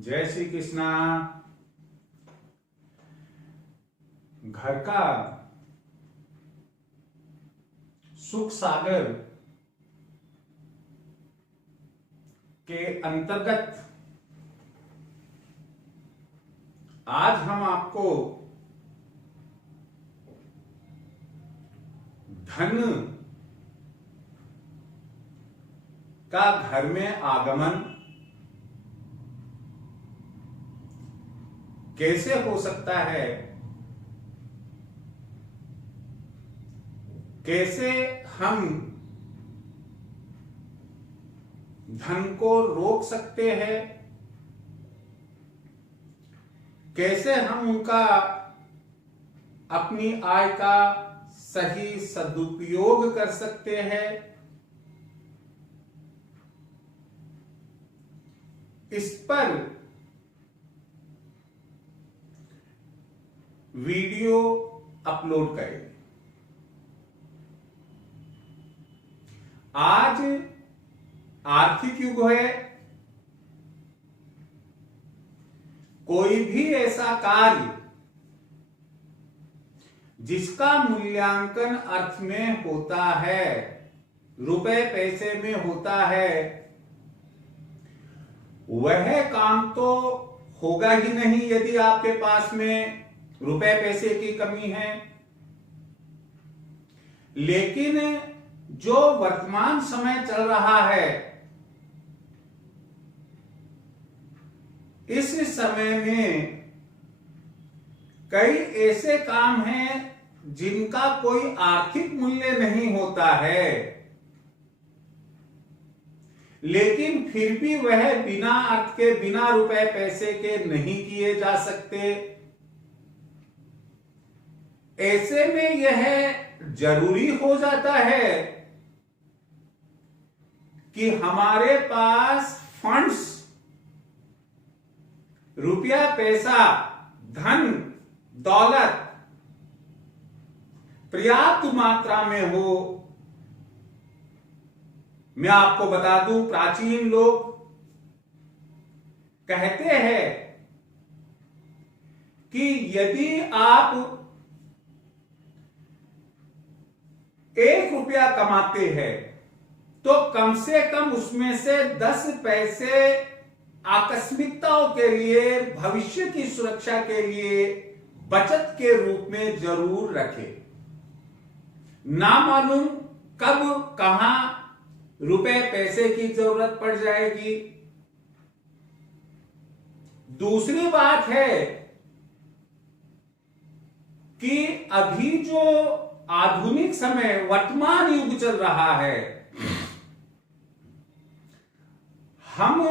जय श्री कृष्णा। घर का सुख सागर के अंतर्गत आज हम आपको धन का घर में आगमन कैसे हो सकता है, कैसे हम धन को रोक सकते हैं, कैसे हम उनका अपनी आय का सही सदुपयोग कर सकते हैं, इस पर वीडियो अपलोड करें। आज आर्थिक युग है। कोई भी ऐसा कार्य जिसका मूल्यांकन अर्थ में होता है, रुपए पैसे में होता है, वह काम तो होगा ही नहीं यदि आपके पास में रुपए पैसे की कमी है। लेकिन जो वर्तमान समय चल रहा है, इस समय में कई ऐसे काम हैं जिनका कोई आर्थिक मूल्य नहीं होता है, लेकिन फिर भी वह बिना अर्थ के, बिना रुपए पैसे के नहीं किए जा सकते। ऐसे में यह जरूरी हो जाता है कि हमारे पास फंड्स, रुपया पैसा, धन दौलत पर्याप्त मात्रा में हो। मैं आपको बता दूं, प्राचीन लोग कहते हैं कि यदि आप 1 रुपया कमाते हैं तो कम से कम उसमें से 10 पैसे आकस्मिकताओं के लिए, भविष्य की सुरक्षा के लिए बचत के रूप में जरूर रखें। ना मालूम कब कहां रुपए पैसे की जरूरत पड़ जाएगी। दूसरी बात है कि अभी जो आधुनिक समय, वर्तमान युग चल रहा है, हम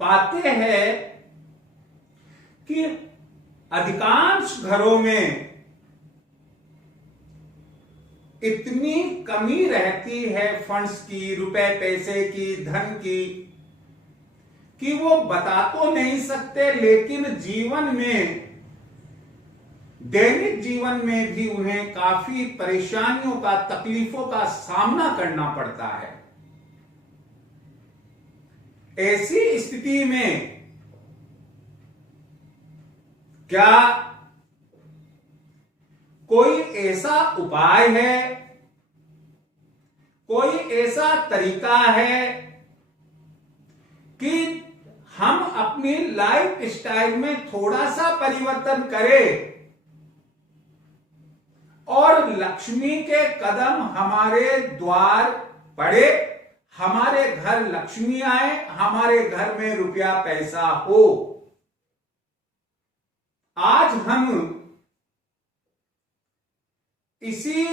पाते हैं कि अधिकांश घरों में इतनी कमी रहती है फंड्स की, रुपए पैसे की, धन की, कि वो बता तो नहीं सकते, लेकिन जीवन में, दैनिक जीवन में भी उन्हें काफी परेशानियों का, तकलीफों का सामना करना पड़ता है। ऐसी स्थिति में क्या कोई ऐसा उपाय है, कोई ऐसा तरीका है कि हम अपनी लाइफ स्टाइल में थोड़ा सा परिवर्तन करें और लक्ष्मी के कदम हमारे द्वार पड़े, हमारे घर लक्ष्मी आए, हमारे घर में रुपया पैसा हो? आज हम इसी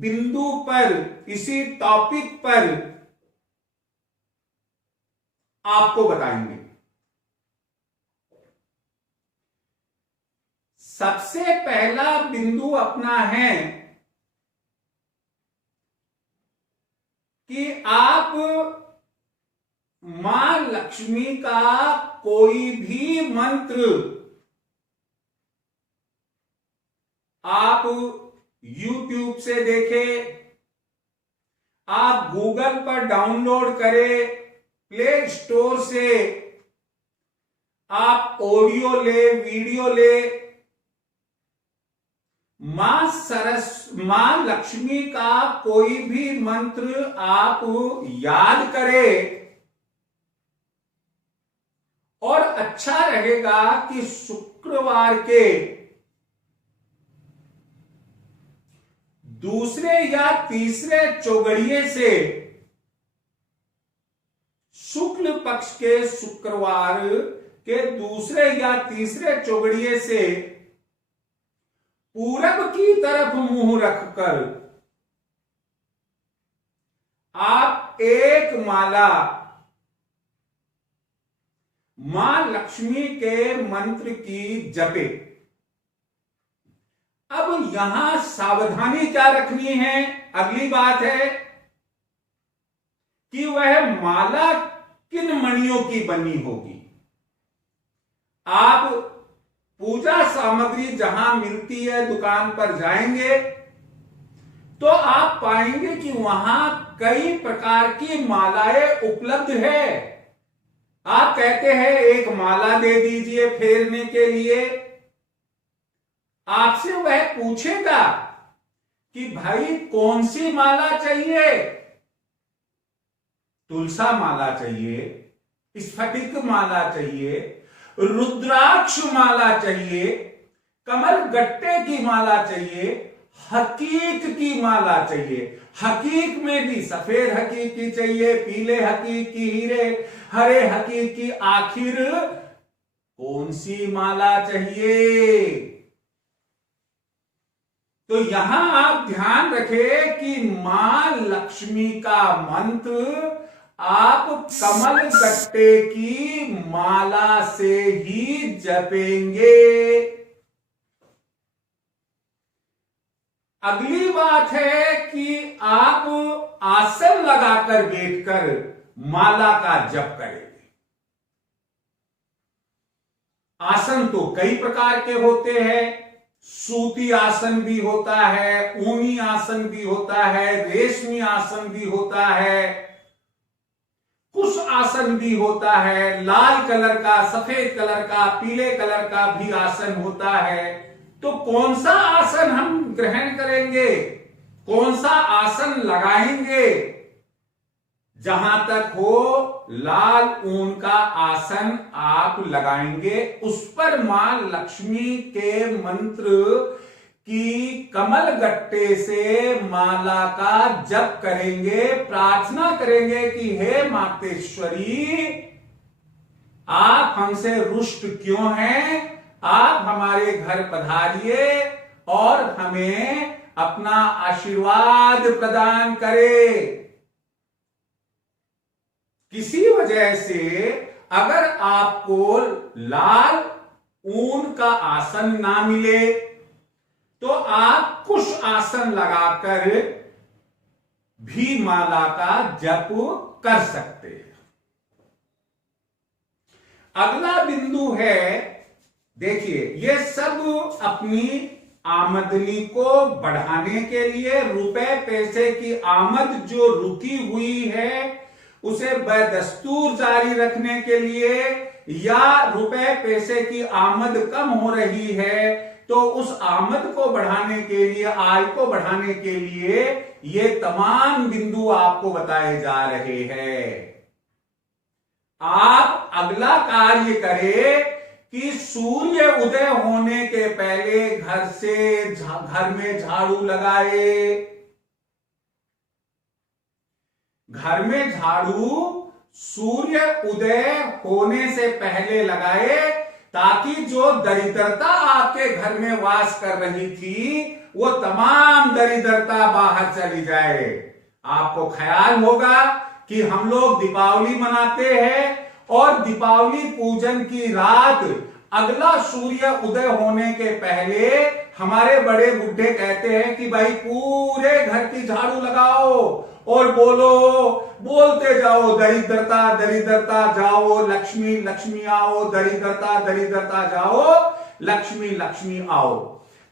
बिंदु पर, इसी टॉपिक पर आपको बताएंगे। सबसे पहला बिंदु अपना है कि आप मां लक्ष्मी का कोई भी मंत्र आप YouTube से देखें, आप गूगल पर डाउनलोड करें, प्ले स्टोर से आप ऑडियो ले, वीडियो ले, मां लक्ष्मी का कोई भी मंत्र आप याद करें, और अच्छा रहेगा कि शुक्रवार के दूसरे या तीसरे चौगड़िए से, शुक्ल पक्ष के शुक्रवार के दूसरे या तीसरे चौगड़िए से पूरब की तरफ मुंह रखकर आप एक माला मां लक्ष्मी के मंत्र की जपे। अब यहां सावधानी क्या रखनी है, अगली बात है कि वह माला किन मणियों की बनी होगी। आप पूजा सामग्री जहां मिलती है दुकान पर जाएंगे तो आप पाएंगे कि वहां कई प्रकार की मालाएं उपलब्ध है। आप कहते हैं एक माला दे दीजिए फेरने के लिए, आपसे वह पूछेगा कि भाई कौन सी माला चाहिए, तुलसा माला चाहिए, स्फटिक माला चाहिए, रुद्राक्ष माला चाहिए, कमल गट्टे की माला चाहिए, हकीक की माला चाहिए। हकीक में भी सफेद हकीक की चाहिए, पीले हकीक की, हीरे हरे हकीक की, आखिर कौन सी माला चाहिए। तो यहां आप ध्यान रखें कि मां लक्ष्मी का मंत्र आप कमल गट्टे की माला से ही जपेंगे। अगली बात है कि आप आसन लगाकर बैठकर माला का जप करेंगे। आसन तो कई प्रकार के होते हैं, सूती आसन भी होता है, ऊनी आसन भी होता है, रेशमी आसन भी होता है, कुश आसन भी होता है, लाल कलर का, सफेद कलर का, पीले कलर का भी आसन होता है। तो कौन सा आसन हम ग्रहण करेंगे, कौन सा आसन लगाएंगे, जहां तक हो लाल ऊन का आसन आप लगाएंगे, उस पर मां लक्ष्मी के मंत्र की कमल गट्टे से माला का जप करेंगे, प्रार्थना करेंगे कि हे मातेश्वरी आप हमसे रुष्ट क्यों हैं, आप हमारे घर पधारिए और हमें अपना आशीर्वाद प्रदान करें। किसी वजह से अगर आपको लाल ऊन का आसन ना मिले तो आप कुश आसन लगाकर भी माला का जप कर सकते हैं। अगला बिंदु है, देखिए ये सब अपनी आमदनी को बढ़ाने के लिए, रुपए पैसे की आमद जो रुकी हुई है उसे बदस्तूर जारी रखने के लिए, या रुपए पैसे की आमद कम हो रही है तो उस आमद को बढ़ाने के लिए, आय को बढ़ाने के लिए ये तमाम बिंदु आपको बताए जा रहे हैं। आप अगला कार्य करें कि सूर्य उदय होने के पहले घर में झाड़ू लगाए। घर में झाड़ू सूर्य उदय होने से पहले लगाए, ताकि जो दरिद्रता आपके घर में वास कर रही थी वो तमाम दरिद्रता बाहर चली जाए। आपको ख्याल होगा कि हम लोग दीपावली मनाते हैं और दीपावली पूजन की रात अगला सूर्य उदय होने के पहले हमारे बड़े बुढ़े कहते हैं कि भाई पूरे घर की झाड़ू लगाओ और बोलते जाओ दरिद्रता दरिद्रता जाओ, लक्ष्मी लक्ष्मी आओ, दरिद्रता दरिद्रता जाओ, लक्ष्मी लक्ष्मी आओ।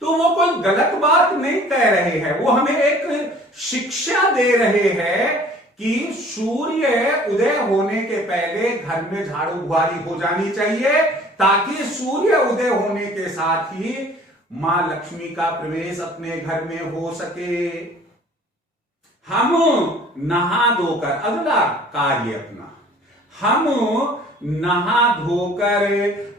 तो वो कोई गलत बात नहीं कह रहे हैं, वो हमें एक शिक्षा दे रहे हैं कि सूर्य उदय होने के पहले घर में झाड़ू बुहारी हो जानी चाहिए, ताकि सूर्य उदय होने के साथ ही मां लक्ष्मी का प्रवेश अपने घर में हो सके। हम नहा धोकर, अगला कार्य अपना, हम नहा धोकर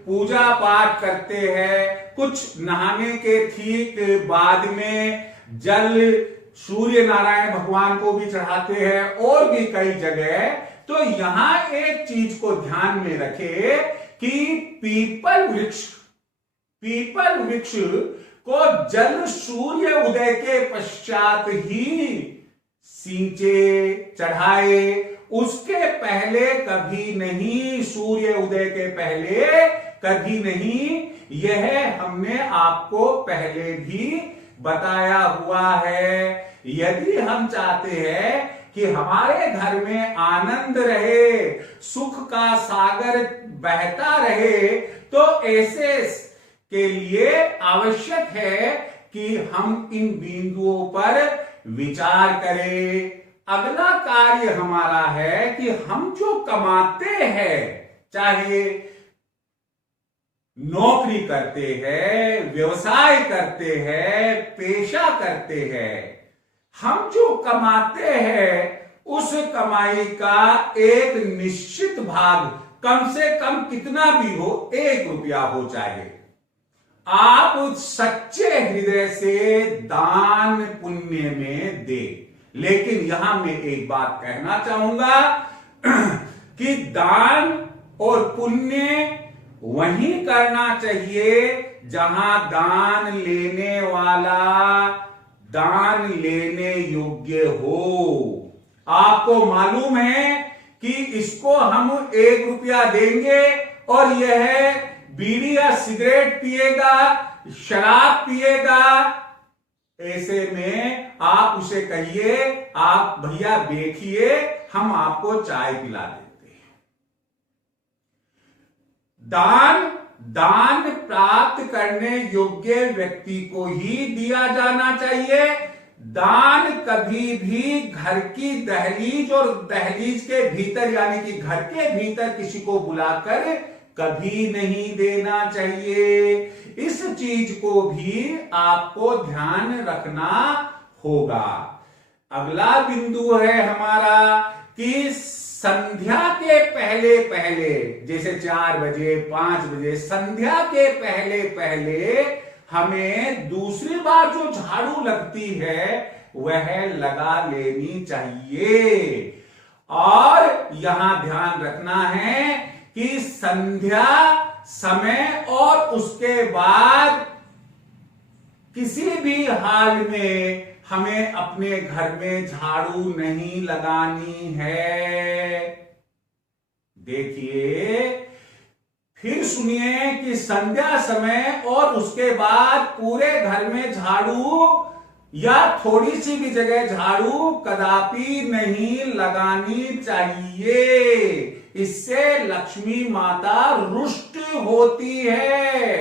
पूजा पाठ करते हैं। कुछ नहाने के ठीक बाद में जल सूर्य नारायण भगवान को भी चढ़ाते हैं, और भी कई जगह। तो यहां एक चीज को ध्यान में रखे कि पीपल वृक्ष को जल सूर्य उदय के पश्चात ही सींचे, चढ़ाए, उसके पहले कभी नहीं, सूर्य उदय के पहले कभी नहीं। यह हमने आपको पहले भी बताया हुआ है। यदि हम चाहते हैं कि हमारे घर में आनंद रहे, सुख का सागर बहता रहे, तो ऐसे के लिए आवश्यक है कि हम इन बिंदुओं पर विचार करें। अगला कार्य हमारा है कि हम जो कमाते हैं, चाहे नौकरी करते हैं, व्यवसाय करते हैं, पेशा करते हैं, हम जो कमाते हैं उस कमाई का एक निश्चित भाग, कम से कम कितना भी हो, 1 रुपया हो चाहे, आप सच्चे हृदय से दान पुण्य में दे। लेकिन यहां मैं एक बात कहना चाहूंगा कि दान और पुण्य वहीं करना चाहिए जहां दान लेने वाला दान लेने योग्य हो। आपको मालूम है कि इसको हम 1 रुपया देंगे और यह बीड़ी या सिगरेट पिएगा, शराब पिएगा, ऐसे में आप उसे कहिए, आप भैया बैठिए, हम आपको चाय पिला देते हैं। दान प्राप्त करने योग्य व्यक्ति को ही दिया जाना चाहिए। दान कभी भी घर की दहलीज और दहलीज के भीतर, यानी कि घर के भीतर किसी को बुलाकर कभी नहीं देना चाहिए। इस चीज को भी आपको ध्यान रखना होगा। अगला बिंदु है हमारा कि संध्या के पहले पहले, जैसे 4 बजे 5 बजे, संध्या के पहले पहले हमें दूसरी बार जो झाड़ू लगती है वह लगा लेनी चाहिए। और यहां ध्यान रखना है कि संध्या समय और उसके बाद किसी भी हाल में हमें अपने घर में झाड़ू नहीं लगानी है। देखिए, फिर सुनिए कि संध्या समय और उसके बाद पूरे घर में झाड़ू या थोड़ी सी भी जगह झाड़ू कदापि नहीं लगानी चाहिए। इससे लक्ष्मी माता रुष्ट होती है।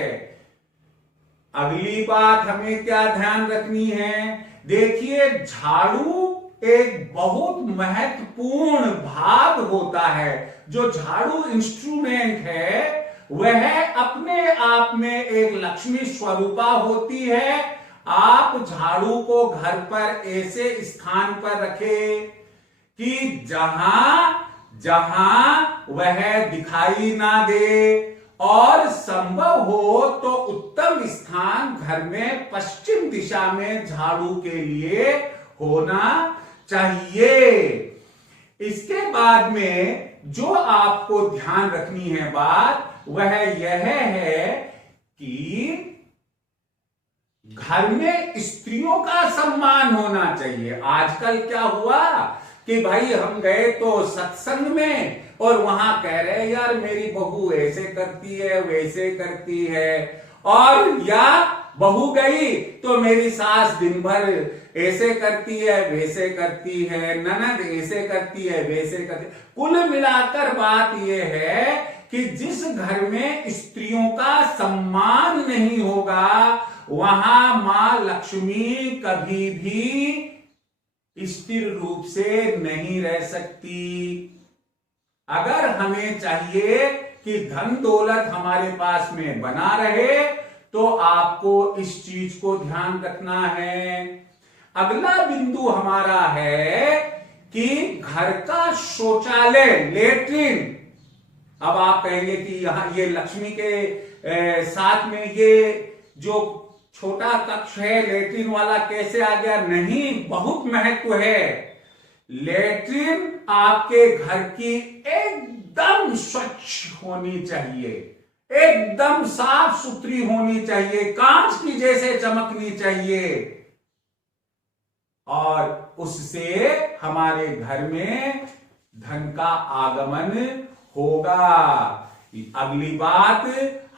अगली बात हमें क्या ध्यान रखनी है, देखिए, झाड़ू एक बहुत महत्वपूर्ण भाग होता है। जो झाड़ू इंस्ट्रूमेंट है वह अपने आप में एक लक्ष्मी स्वरूपा होती है। आप झाड़ू को घर पर ऐसे स्थान पर रखें कि जहां वह दिखाई ना दे, और संभव हो तो उत्तम स्थान घर में पश्चिम दिशा में झाड़ू के लिए होना चाहिए। इसके बाद में जो आपको ध्यान रखनी है बात, वह यह है कि घर में स्त्रियों का सम्मान होना चाहिए। आजकल क्या हुआ कि भाई हम गए तो सत्संग में और वहां कह रहे यार मेरी बहू ऐसे करती है वैसे करती है, और या बहू गई तो मेरी सास दिन भर ऐसे करती है वैसे करती है, ननद ऐसे करती है वैसे करती है। कुल मिलाकर बात यह है कि जिस घर में स्त्रियों का सम्मान नहीं होगा वहां मां लक्ष्मी कभी भी स्थिर रूप से नहीं रह सकती। अगर हमें चाहिए कि धन दौलत हमारे पास में बना रहे तो आपको इस चीज को ध्यान रखना है। अगला बिंदु हमारा है कि घर का शौचालय, लेट्रिन। अब आप कहेंगे कि यहां ये लक्ष्मी के साथ में ये जो छोटा कक्ष है लेट्रिन वाला कैसे आ गया? नहीं, बहुत महत्व है। लेट्रिन आपके घर की एकदम स्वच्छ होनी चाहिए, एकदम साफ सुथरी होनी चाहिए, कांच की जैसे चमकनी चाहिए, और उससे हमारे घर में धन का आगमन होगा। अगली बात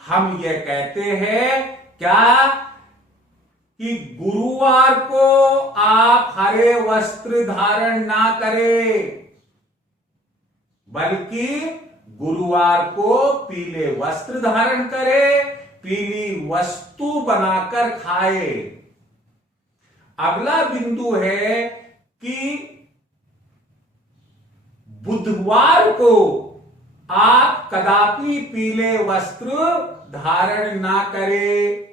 हम ये कहते हैं क्या कि गुरुवार को आप हरे वस्त्र धारण ना करें, बल्कि गुरुवार को पीले वस्त्र धारण करें, पीली वस्तु बनाकर खाए। अगला बिंदु है कि बुधवार को आप कदापि पीले वस्त्र धारण ना करें,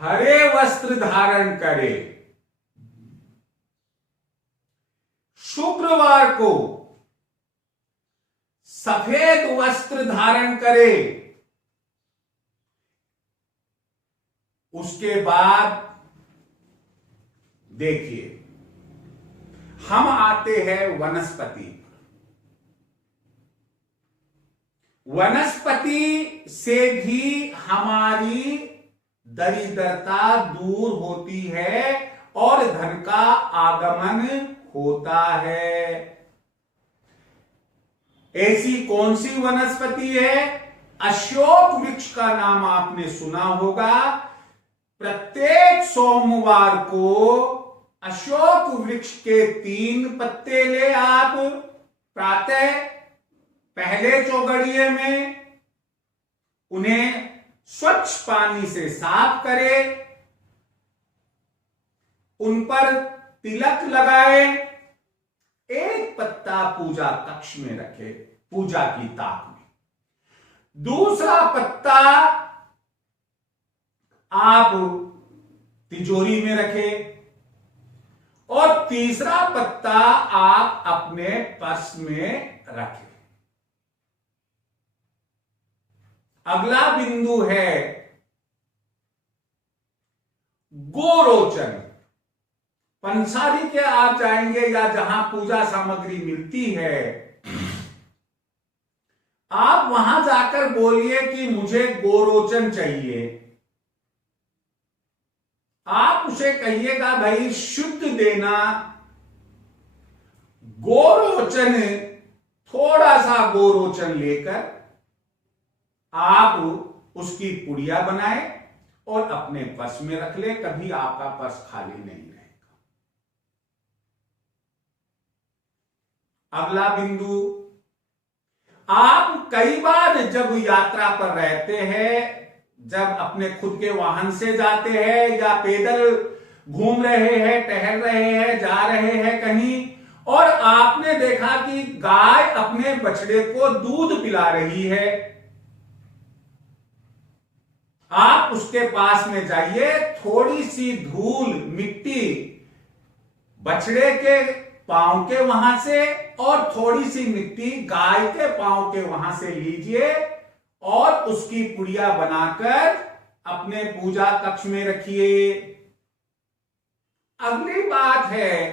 हरे वस्त्र धारण करें। शुक्रवार को सफेद वस्त्र धारण करें। उसके बाद देखिए, हम आते हैं वनस्पति। वनस्पति से भी हमारी दरिद्रता दूर होती है और धन का आगमन होता है। ऐसी कौन सी वनस्पति है? अशोक वृक्ष का नाम आपने सुना होगा। प्रत्येक सोमवार को अशोक वृक्ष के 3 पत्ते ले आप प्रातः पहले चौगड़िए में उन्हें स्वच्छ पानी से साफ करें, उन पर तिलक लगाए, एक पत्ता पूजा कक्ष में रखे, पूजा की ताक में। दूसरा पत्ता आप तिजोरी में रखें और तीसरा पत्ता आप अपने पर्स में रखें। अगला बिंदु है गोरोचन। पंसारी के आप जाएंगे या जहां पूजा सामग्री मिलती है, आप वहां जाकर बोलिए कि मुझे गोरोचन चाहिए। आप उसे कहिएगा भाई शुद्ध देना। गोरोचन, थोड़ा सा गोरोचन लेकर आप उसकी पुड़िया बनाएं और अपने पर्स में रख ले, कभी आपका पर्स खाली नहीं रहेगा। अगला बिंदु, आप कई बार जब यात्रा पर रहते हैं, जब अपने खुद के वाहन से जाते हैं या पैदल घूम रहे हैं, टहल रहे हैं, जा रहे हैं कहीं, और आपने देखा कि गाय अपने बछड़े को दूध पिला रही है, आप उसके पास में जाइए, थोड़ी सी धूल मिट्टी बछड़े के पांव के वहां से और थोड़ी सी मिट्टी गाय के पांव के वहां से लीजिए और उसकी पुड़िया बनाकर अपने पूजा कक्ष में रखिए। अगली बात है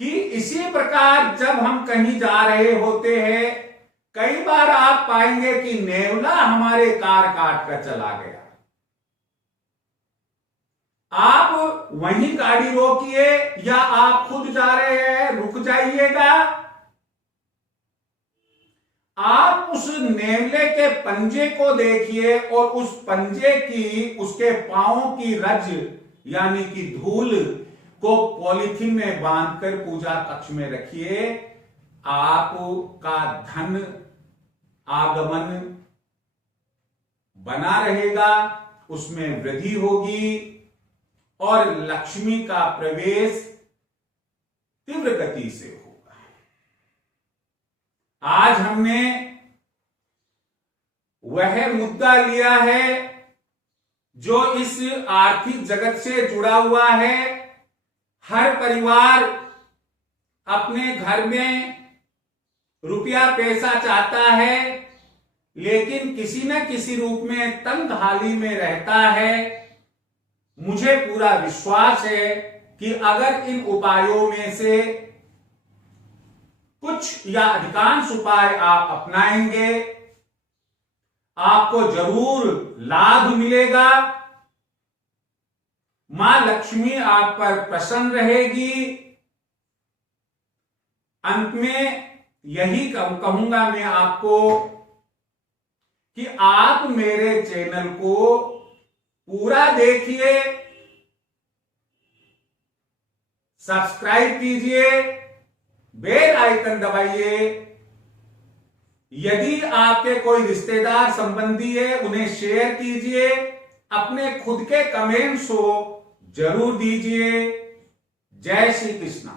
कि इसी प्रकार जब हम कहीं जा रहे होते हैं, कई बार आप पाएंगे कि नेवला हमारे कार काट कर चला गया। आप वहीं गाड़ी रोकिए या आप खुद जा रहे हैं, रुक जाइएगा। आप उस नेवले के पंजे को देखिए और उस पंजे की, उसके पांवों की रज यानी कि धूल को पॉलीथीन में बांधकर पूजा कक्ष में रखिए। आपका धन आगमन बना रहेगा, उसमें वृद्धि होगी और लक्ष्मी का प्रवेश तीव्र गति से होगा। आज हमने वह मुद्दा लिया है जो इस आर्थिक जगत से जुड़ा हुआ है। हर परिवार अपने घर में रुपया पैसा चाहता है, लेकिन किसी न किसी रूप में तंगहाली में रहता है। मुझे पूरा विश्वास है कि अगर इन उपायों में से कुछ या अधिकांश उपाय आप अपनाएंगे, आपको जरूर लाभ मिलेगा। मां लक्ष्मी आप पर प्रसन्न रहेगी। अंत में यही कहूंगा मैं आपको कि आप मेरे चैनल को पूरा देखिए, सब्सक्राइब कीजिए, बेल आइकन दबाइए। यदि आपके कोई रिश्तेदार संबंधी है, उन्हें शेयर कीजिए। अपने खुद के कमेंट्स हो जरूर दीजिए। जय श्री कृष्ण।